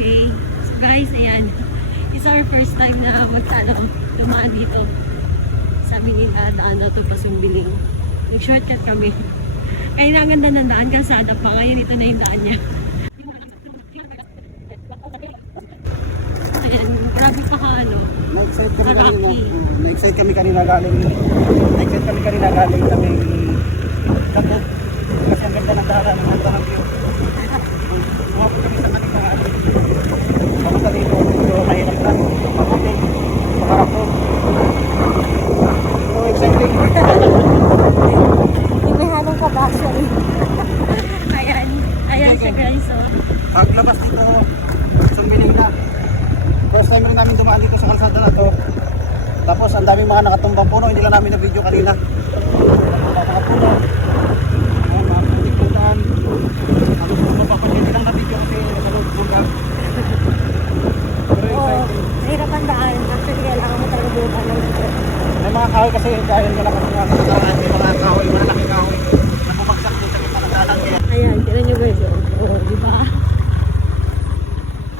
Okay. So guys, ayan. It's our first time na dumaan dito. Sabi nila, daan na ito pasumbiling. Nag-shortcut kami. Kaya ang ganda ng daan, kalsada pa. Ngayon ito na yung daan niya. Ayan, grabe pa ka ano. Na-excite kami kanina galing. Na-excite kami kanina galing kami. Kapot. Kasi ang ganda ng daharan ng Abraham view. Umabot kami sa kanina ano. Kapot na dito. Medyo mahirap lang. Mabuti. Maharap ko. So exciting. Imehanong ka ba actually? Ayan. Ayan siya guys. Oh. Paglabas dito, sumbiling na. First time rin namin dumaan dito sa kalsada na to. Tapos ang daming mga nakatumbang puno, hindi lang namin na video kanina. Mga puno. Ayan, mga puno-punan. Tapos mapapalit lang na video kasi nalog buga. Pero exciting. Mahirap ang daan. Actually, kailangan mo talaga buukan ng dito. May mga kahoy kasi dahil wala kasi mga kasalanan. May mga kahoy, malaki kahoy. Napumagsak doon sa kita ng dalan. Ayan, tinan nyo guys. Oo, di ba?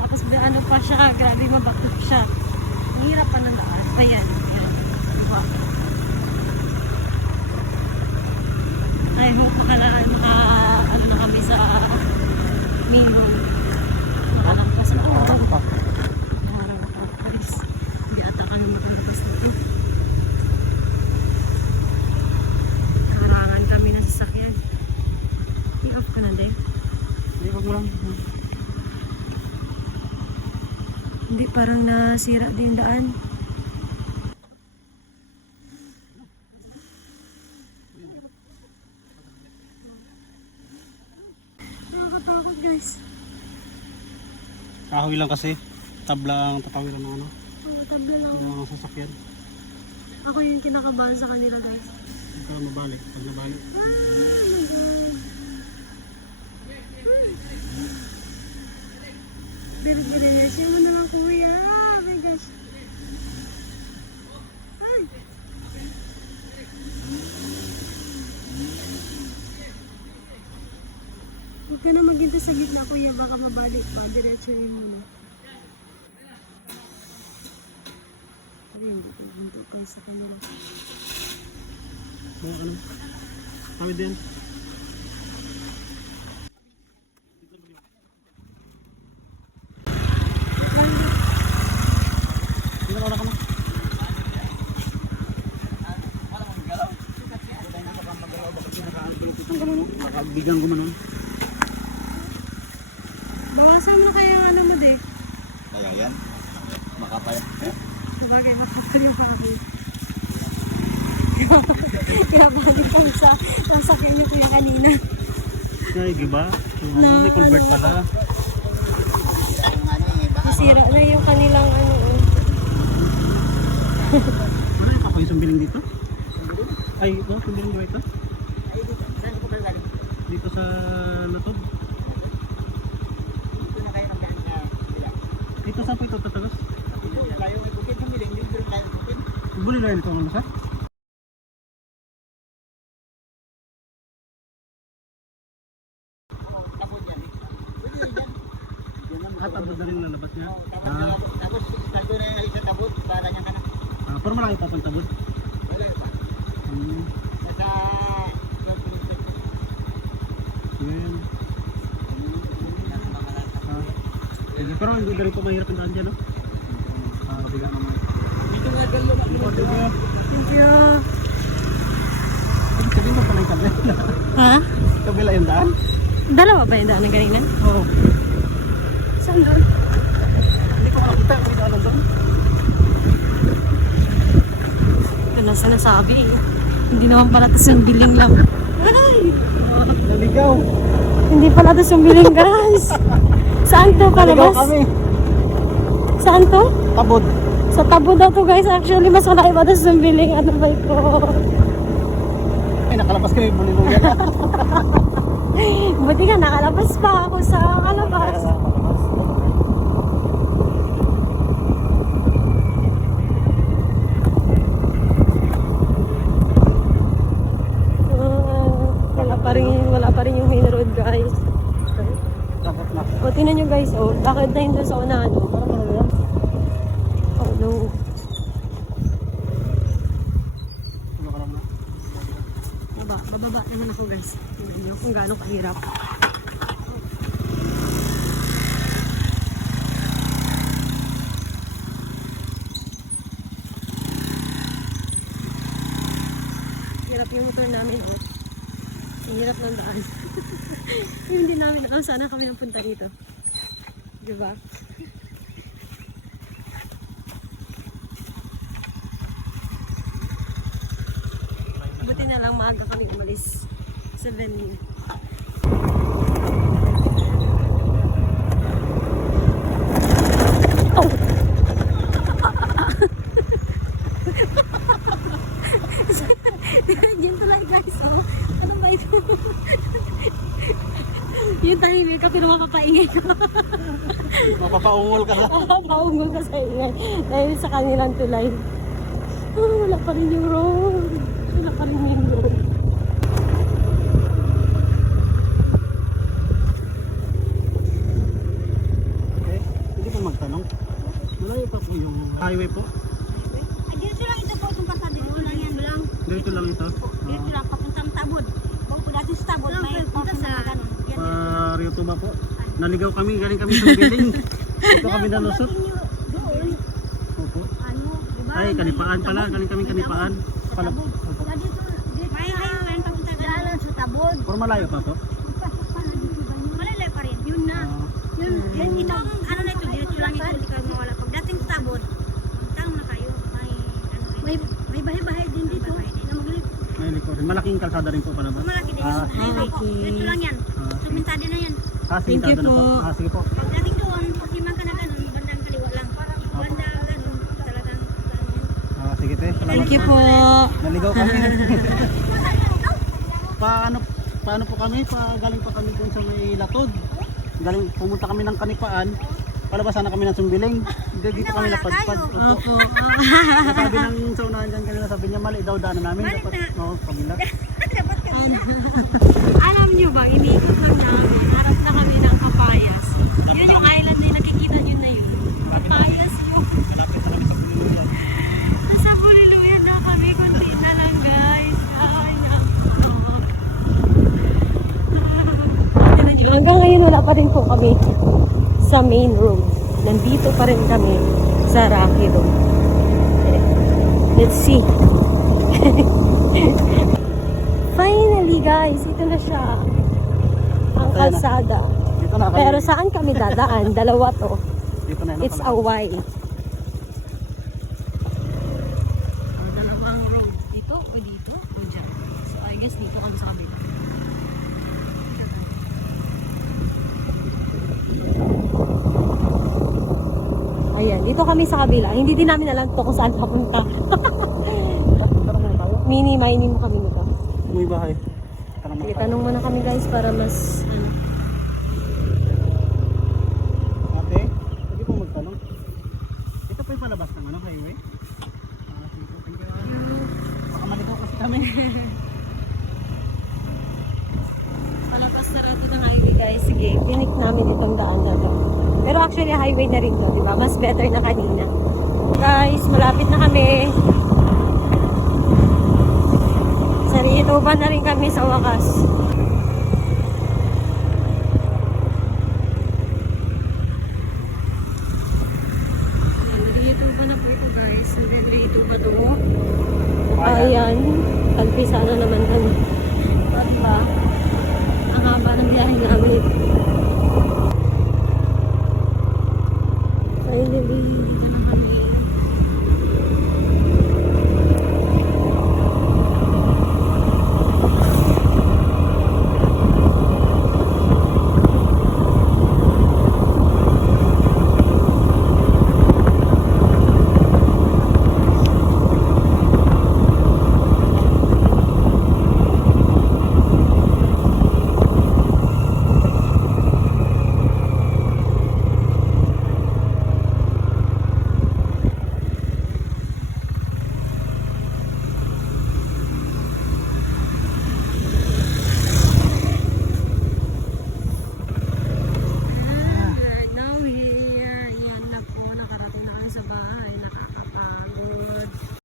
Tapos ano pa siya, grabe mabakot siya. Ang hirap pa ng daan. Ayan. Ayan. Diba? I hope ano na kami sa main road. Makalampas na ako. Guys, hindi ata kami makalabas dito. Karangan kami na sasakyan. I-off ka na din. Hindi, wag mo lang. Hindi, parang nasira din daan. Nakakatakot guys. Kahoy lang kasi. Tabla ang tatawin ng ano. Tabla lang. Ng sasakyan. Ako yung kinakabahan sa kanila guys. Ikaw mabalik. Pag nabalik. Oh my God. Bilis-bilis. Siya mo na lang kuya. Oh my gosh. Ay. Huwag ka na maghinto sa gitna kuya. Baka mabalik pa. Diretsuhin mo na. Ay, hindi ko hinto kayo sa kanila. Bawa ka na. Kami din. Wala ka na. Bigyan ko manon. Bawasan mo na kaya ang ano mo di. Kaya yan. Makapay. Sabagay, makapal yung parabi. Kaya balik kami sa nasakyan niyo kuya kanina. Ay, diba? Yung ano, may culvert pala. Nasira na yung kanilang ano. Wala yung kapoy sumbiling dito? Ay, ito? Sumbiling ba ito? Dito sa Latod? Dito saan po ito tatagos? Buli na yun ito ang nasa? Tabod na rin lalabas niya? Tapos tago na yung sa tabot para niya ka na. Pero malaki pa pang tabod? Wala pa. Nasa Yan. Pero hindi na rin po mahirap yung daan dyan, no? Kabila naman. dito nga dalo na. Thank you. Sabihin mo pala yung kabila. Ha? Kabila yung daan? Dalawa ba yung daan ng kanina? Oo. Saan doon? Hindi ko makakita kung yung daan doon. Ito na sinasabi. Hindi naman pala ito sumbiling lang. Ay! Naligaw. Hindi pala ito sumbiling guys. Saan to palabas? Naligaw kami. Saan to? Tabod. Sa tabo daw to guys. Actually, mas malaki pa ito sumbiling. Ano ba ito? Ay, nakalabas kami bulilugan. Buti nga, nakalabas pa ako sa kalabas. Wala pa rin yung main road guys. Dapat na. O, tingnan nyo guys, oh. Lakad na yun doon sa unahan, oh. Parang ano yan? Oh, no. Tulog ka lang na. Bababa naman ako guys. Tingnan nyo kung gaano kahirap. Hirap yung motor namin, oh. Ang hirap ng daan. Hindi namin alam sana kami nang punta dito. Diba? Buti na lang maaga kami umalis. 7. Oh! Yun tuloy guys, oh. Ano ba ito? Yung tahimik ka pero mapapaingay ka. Mapapaungol ka na. Mapapaungol ka sa ingay. Dahil sa kanilang tulay. Oh, wala pa rin yung road. Wala pa rin yung road. Okay. Hindi pa magtanong. Malayo pa po yung highway po. Ay, dito lang ito po itong pasada. Dito lang yan. Lang. Dito lang ito. Dito lang, papuntang Tabod. Kung dati sa Tabod, may punta sa ganun. Yan. Rio Tuba po. Naligaw kami, galing kami sa building. Dito kami nalusot. Doon, Opo. ano, diba? Ay, Kanipaan pala. Galing kami Kanipaan. Sa Pala. Tabod. Opo. May highway ang papunta ganun. Sa Tabod. Pero malayo pa po. Malala pa rin. Yun na. Yun, itong ano na ito, dito lang ito, hindi kayo mawala. Pagdating sa Tabod, tang na kayo. May bahay-bahay din dito. Na maglip. May likurin. Malaking kalsada rin po pala ba? Malaki din. Ah, Highway po. okay. Dito lang yan. Ah, Sumintado na yan. sige, Thank you tado na po. Sige po. Pagdating doon, pagsimang ka na ganun, bandang kaliwa lang. Banda ganun, talagang ganun. Sige te. Salamat Thank you po. Naligaw kami. Paano po kami? Galing pa kami dun sa may Latod. Pumunta kami ng Kanipaan. Palabas sana kami ng Sumbiling. Dito kami napadpad. Opo. Opo. Sabi ng sa unahan dyan kanina, sabi niya mali daw daanan namin. Mali Dapat, na. oo, kabila. Dapat ka Alam nyo ba, iniikot lang namin. Harap na kami ng Kapayas. Yun yung island na yun, nakikita nyo na yun. Kapayas yun. Malapit na kami sa Pululuya. Nasa Buliluya na kami, kunti na lang guys. Ay, nako. Hanggang ngayon wala pa rin po kami sa main road. Nandito pa rin kami sa Rocky Road. Let's see. Finally guys, ito na siya. Ang kalsada. Dito na kami. Pero saan kami dadaan? Dalawa to. Dito na yun. It's a Y. Dalawang road. Dito o dito o dyan. So I guess dito kami sa kabila. Ayan, dito kami sa kabila. Hindi din namin alam to kung saan papunta. Tanong muna tayo. Mini-mining kami nito. May bahay. Tanong muna Sige, tayo. tanong muna kami guys para mas Ate, pwede po magtanong. Ito po yung palabas ng highway? Sige po, thank you. Baka maligaw kasi kami. palabas na rin ito ng highway guys. Sige, pinik namin itong daan na to. Pero actually highway na rin to, di ba? Mas better na kanina. Guys, malapit na kami. Sa Rio Tuba na rin kami sa wakas.